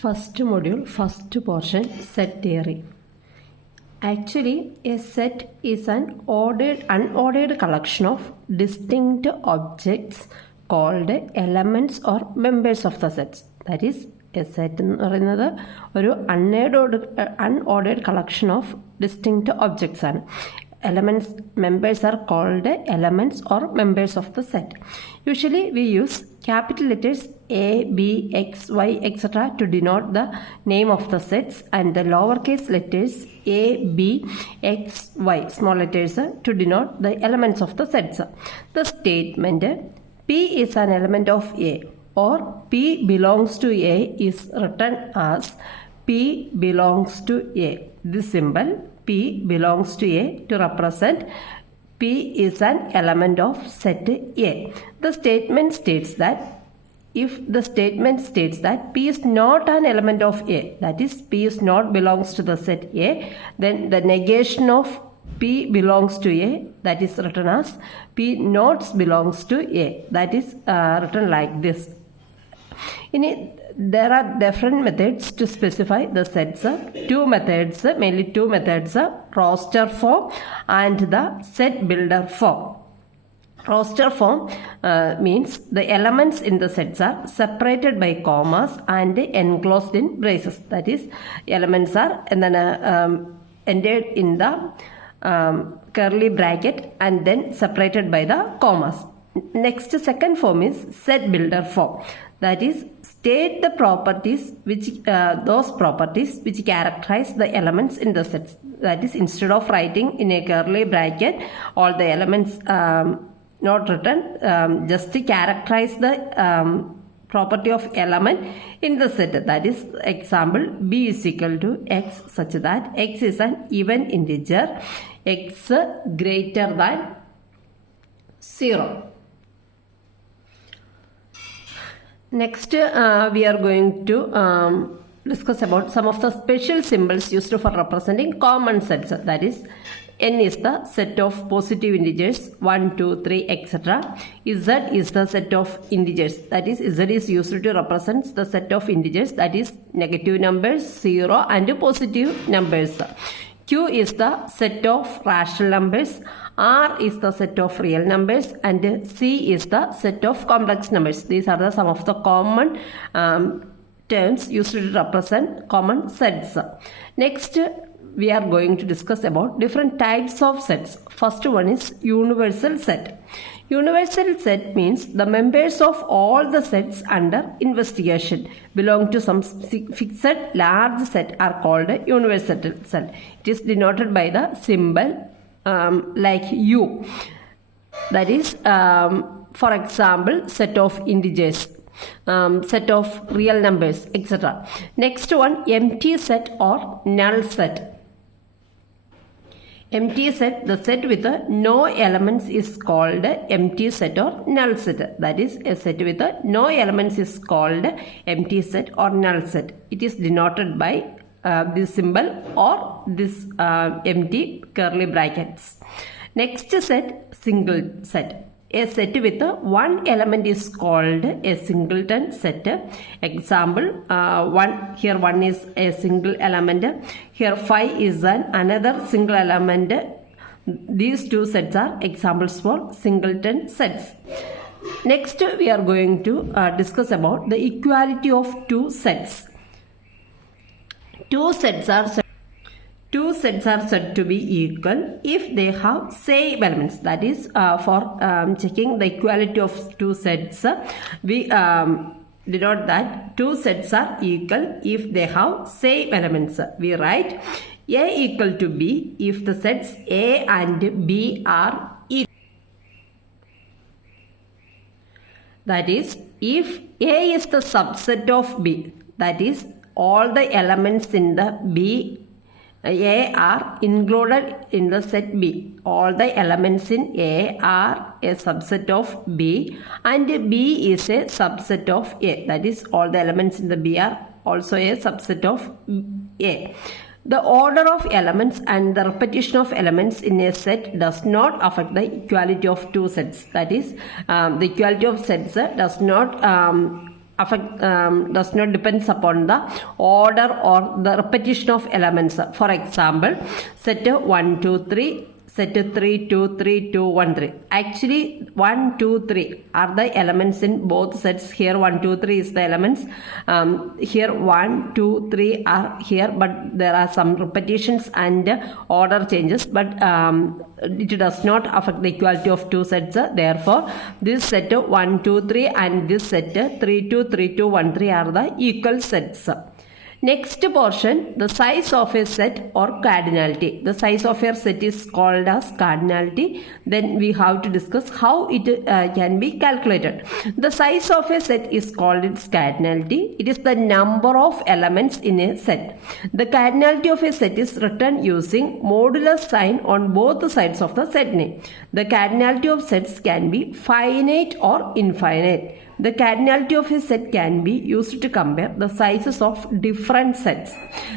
First module, first portion, set theory. Actually, a set is an unordered collection of distinct objects called elements or members of the sets. That is, a set എന്ന് പറയുന്നത് ഒരു unordered collection of distinct objects ആണ്. Elements members are called elements or members of the set. Usually we use capital letters A, B, X, Y, etc. to denote the name of the sets, and the lowercase letters A, B, X, Y, small letters, to denote the elements of the sets. The statement P is an element of A or P belongs to A is written as P belongs to A. This symbol P belongs to A to represent P is an element of set A. The statement states that if the statement states that P is not an element of A, that is P is not belongs to the set A, then the negation of P belongs to A, that is written as P not belongs to A, that is written like this. There are different methods to specify the sets. Mainly two methods, roster form and the set builder form. Roster form means the elements in the sets are separated by commas and enclosed in braces. That is, elements are and then entered in the curly bracket and then separated by the commas. Next, second form is set builder form. That is, state the properties which those properties which characterize the elements in the sets. That is, instead of writing in a curly bracket all the elements not written, just to characterize the property of element in the set. That is, example, B is equal to X such that X is an even integer, X greater than 0. Next, we are going to discuss about some of the special symbols used for representing common sets. That is, N is the set of positive integers 1, 2, 3, etc. Z is the set of integers. That is, Z is used to represent the set of integers, that is negative numbers, 0 and positive numbers. Q is the set of rational numbers, R is the set of real numbers, and C is the set of complex numbers. These are some of the common terms used to represent common sets. Next, we are going to discuss about different types of sets. First one is universal set. Universal set means the members of all the sets under investigation belong to some fixed large set are called universal set. It is denoted by the symbol like U. That is, for example, set of integers, set of real numbers, etc. Next one, empty set or null set. Empty set, the set with no elements is called empty set or null set. That is, a set with no elements is called empty set or null set. It is denoted by this symbol or this empty curly brackets. Next set, single set. A set with one element is called a singleton set. Example, here 1 is a single element. Here 5 is another single element. These two sets are examples for singleton sets. Next, we are going to discuss about the equality of two sets. Two sets are said to be equal if they have same elements. That is, for checking the equality of two sets, we denote that two sets are equal if they have same elements. We write A equal to B if the sets A and B are equal. That is, if A is the subset of B, that is, all the elements in the A are included in the set B. All the elements in A are a subset of B and B is a subset of A. That is, all the elements in the B are also a subset of A. The order of elements and the repetition of elements in a set does not affect the equality of two sets. That is, the equality of sets does not does not depends upon the order or the repetition of elements. For example, set 1 2 3, set 3 2 3 2 1 3. Actually 1 2 3 are the elements in both sets. Here 1 2 3 is the elements. Here 1 2 3 are here, but there are some repetitions and order changes, but it does not affect the equality of two sets. Therefore this set 1 2 3 and this set 3 2 3 2 1 3 are the equal sets. Next portion, the size of a set or cardinality. The size of a set is called as cardinality. Then we have to discuss how it can be calculated. The size of a set is called its cardinality. It is the number of elements in a set. The cardinality of a set is written using modulus sign on both sides of the set name. The cardinality of sets can be finite or infinite. The cardinality of a set can be used to compare the sizes of different sets.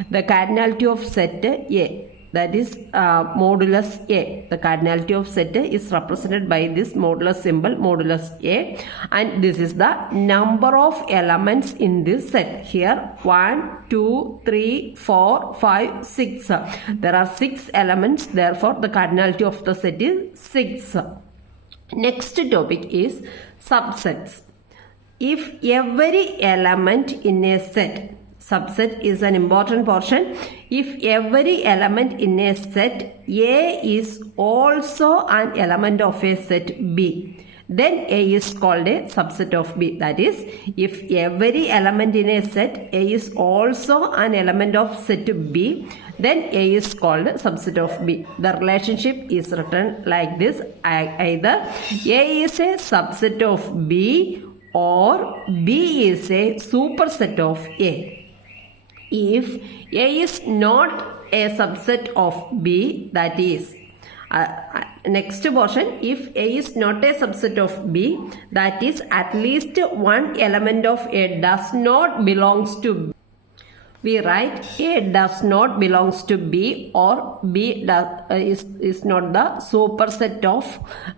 The cardinality of set A, that is modulus A. The cardinality of set is represented by this modulus symbol, modulus A, and this is the number of elements in this set. Here 1 2 3 4 5 6. There are 6 elements, therefore the cardinality of the set is 6. Next topic is subsets. If every element in a set, subset is an important portion. If every element in a set A is also an element of a set B, then A is called a subset of B. That is, if every element in a set A is also an element of set B, then A is called a subset of B. The relationship is written like this. Either A is a subset of B or B is a superset of A. If A is not a subset of B, that is, next portion, if A is not a subset of B, that is at least one element of A does not belongs to B. We write A does not belongs to B, or B is not the superset of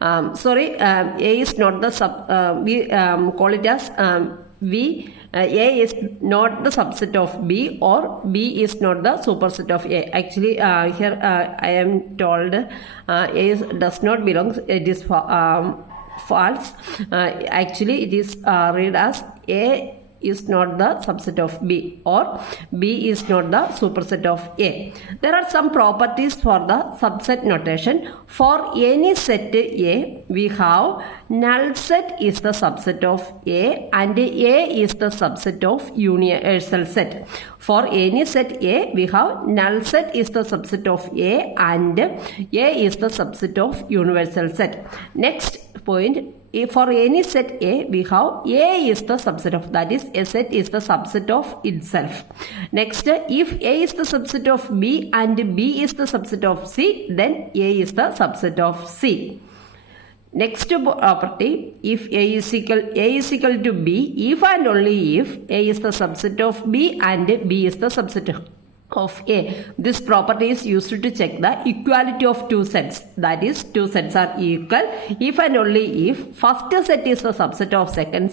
A is not the we call it as A is not the subset of B, or B is not the superset of A. Actually here I am told A does not belong. It is false. Actually it is read as A is not the subset of B, or B is not the superset of A. There are some properties for the subset notation. For any set A, we have null set is the subset of A and A is the subset of universal set. For any set A, we have null set is the subset of A and A is the subset of universal set. Next point, for any set A, we have A is the subset of, that is, a set is the subset of itself. Next, if A is the subset of B and B is the subset of C, then A is the subset of C. Next property, if A is equal to B, if and only if A is the subset of B and B is the subset of A. This property is used to check the equality of two sets. That is, two sets are equal if and only if first set is the subset of second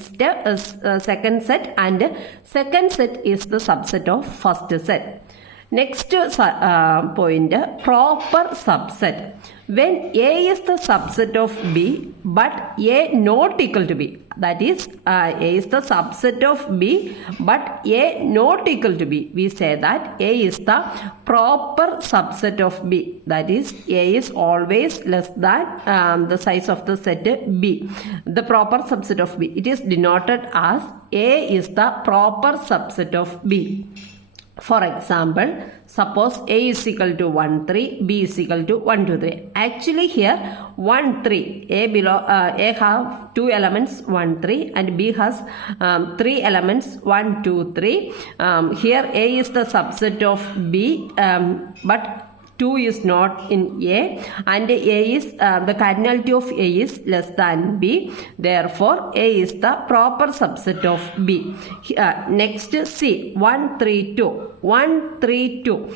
set and second set is the subset of first set. Next point, proper subset. When A is the subset of B but A not equal to B, that is, A is the subset of B but A not equal to B, we say that A is the proper subset of B. That is, A is always less than the size of the set B. The proper subset of B. It is denoted as A is the proper subset of B. For example, suppose A is equal to 1, 3, B is equal to 1, 2, 3. Actually here 1, 3, A have two elements 1, 3 and B has 3 elements 1, 2, 3. Here A is the subset of B but 2 is not in A and A is the cardinality of A is less than B. Therefore, A is the proper subset of B. Next, C 1, 3, 2. 1, 3, 2.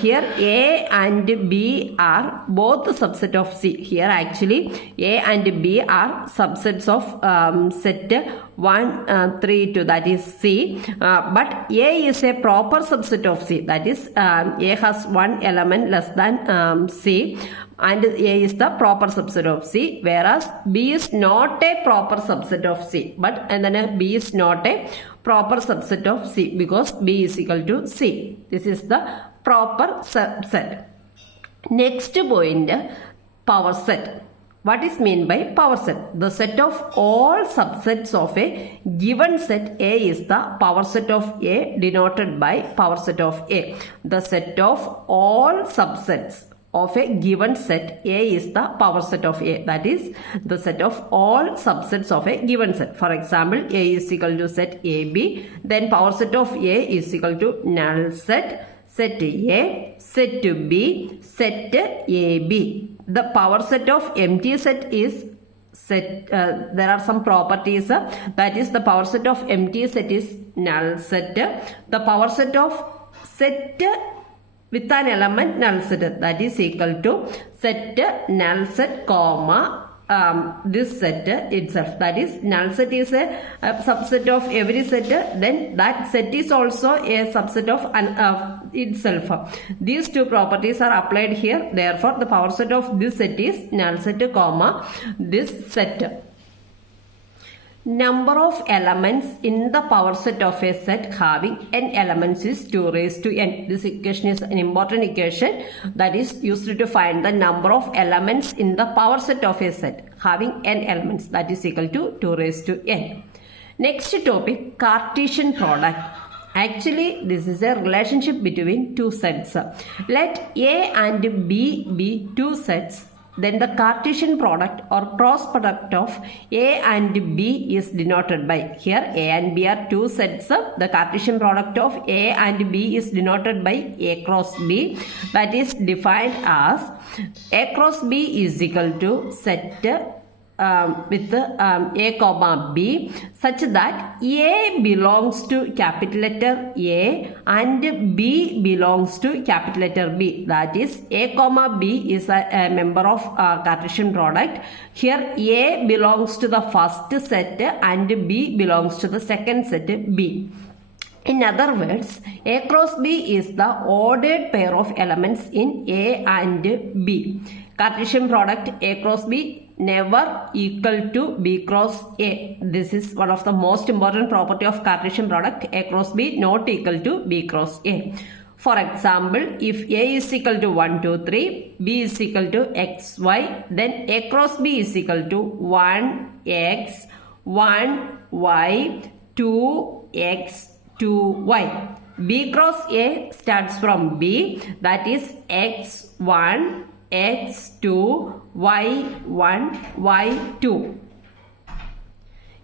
Here A and B are both subset of C. Here actually A and B are subsets of set 1, 3, 2, that is C. But A is a proper subset of C, that is A has one element less than C, and A is the proper subset of C, whereas B is not a proper subset of C. But and then B is not a proper subset of C because B is equal to C. This is the proper subset. Next point, power set. What is meant by power set? The set of all subsets of a given set A is the power set of A denoted by power set of A. The set of all subsets of a given set A is the power set of A. That is the set of all subsets of a given set. For example, A is equal to set AB. Then power set of A is equal to null set, set A, set B, set AB. The power set of empty set is set. There are some properties. That is the power set of empty set is null set. The power set of set with an element null set, that is equal to set null set comma this set itself. That is null set is a subset of every set, then that set is also a subset of itself. These two properties are applied here. Therefore the power set of this set is null set comma this set. Number of elements in the power set of a set having n elements is 2 raised to n. This equation is an important equation that is used to find the number of elements in the power set of a set having n elements, that is equal to 2 raised to n. Next topic, Cartesian product. Actually, this is a relationship between two sets. Let A and B be two sets. Then the Cartesian product or cross product of A and B is denoted by, here A and B are two sets. The Cartesian product of A and B is denoted by A cross B, that is defined as A cross B is equal to set with A comma B such that A belongs to capital letter A and B belongs to capital letter B. That is A comma B is a member of Cartesian product. Here A belongs to the first set and B belongs to the second set B. In other words, A cross B is the ordered pair of elements in A and B. Cartesian product A cross B never equal to B cross A. This is one of the most important property of Cartesian product. A cross B not equal to B cross A. For example, if A is equal to 1, 2, 3, B is equal to X, Y, then A cross B is equal to 1, X, 1, Y, 2, X, 2, Y. B cross A starts from B, that is X1, X2, Y1, Y2.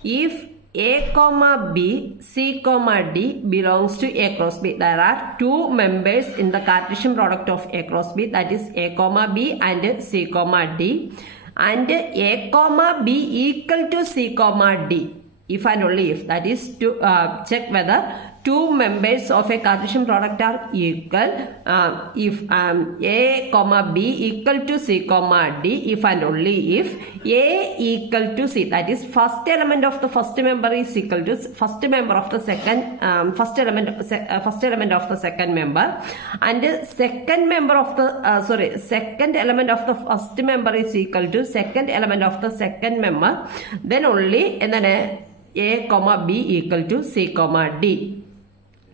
If A comma B, C comma D belongs to A cross B, there are two members in the Cartesian product of A cross B, that is A comma B and C comma D, and A comma B equal to C comma D. If and only if, that is to check whether two members of a Cartesian product are equal. If A comma B equal to C comma D, if and only if A equal to C, that is first element of the first member is equal to first member of the second first element of the second member, and second member of the second element of the first member is equal to second element of the second member, then only and then A comma B equal to C comma D.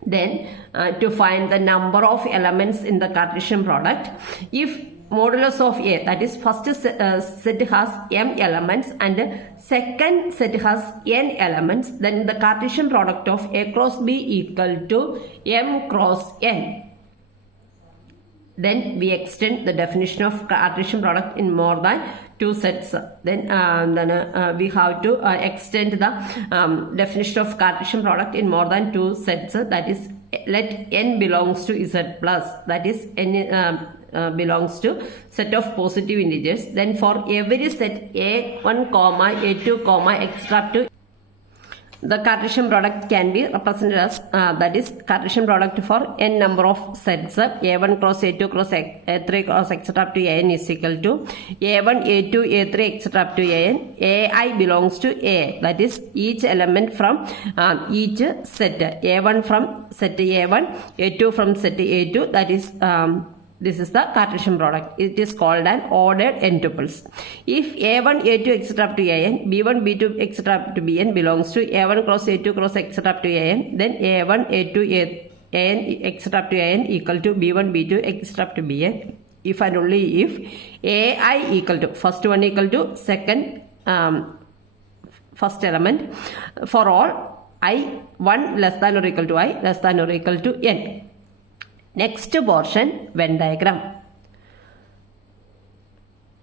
Then to find the number of elements in the Cartesian product, if modulus of A, that is first set has m elements and second set has n elements, then the Cartesian product of A cross B equal to m cross n. Then we extend the definition of Cartesian product in more than two sets. Then we have to extend the definition of Cartesian product in more than two sets. That is, let n belongs to Z plus. That is, n belongs to set of positive integers. Then for every set A1, A2, etc. to The Cartesian product can be represented as that is Cartesian product for n number of sets a1 cross a2 cross a3 cross etc. up to an is equal to a1 a2 a3 etc. up to an. ai belongs to a, that is each element from each set, a1 from set a1, a2 from set a2, that is this is the Cartesian product. It is called an ordered n tuples. If a1, a2, etc. up to an, b1, b2, etc. up to bn belongs to a1 cross a2 cross etc. up to an, then a1, a2, an, etc. up to an equal to b1, b2, etc. up to bn. If and only if ai equal to first one equal to second first element for all I 1 less than or equal to I less than or equal to n. Next portion, Venn diagram.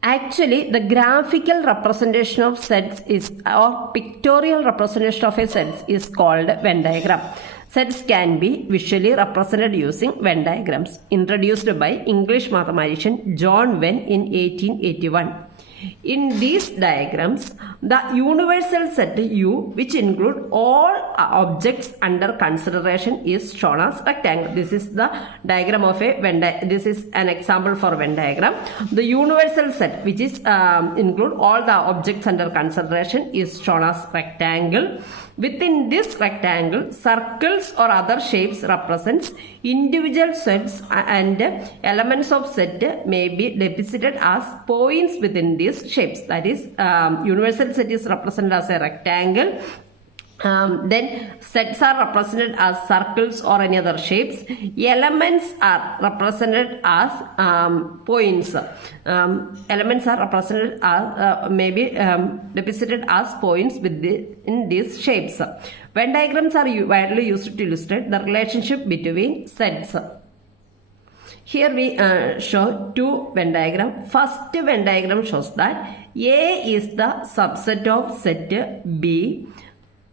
Actually, the graphical representation of sets is or pictorial representation of a set is called Venn diagram. Sets can be visually represented using Venn diagrams, introduced by English mathematician John Venn in 1881. In these diagrams, the universal set U, which include all objects under consideration, is shown as rectangle. This is the diagram of a Venn diagram. This is an example for Venn diagram. The universal set, which is include all the objects under consideration, is shown as rectangle. Within this rectangle, circles or other shapes represents individual sets and elements of set may be depicted as points within these shapes. That is, universal set is represented as a rectangle. Then sets are represented as circles or any other shapes. Elements are represented as points. Elements are represented as maybe depicted as points in these shapes. Venn diagrams are widely used to illustrate the relationship between sets. Here we show two Venn diagrams. First Venn diagram shows that A is the subset of set B.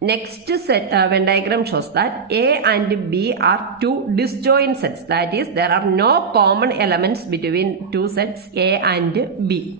Next Venn diagram shows that A and B are two disjoint sets. That is, there are no common elements between two sets A and B.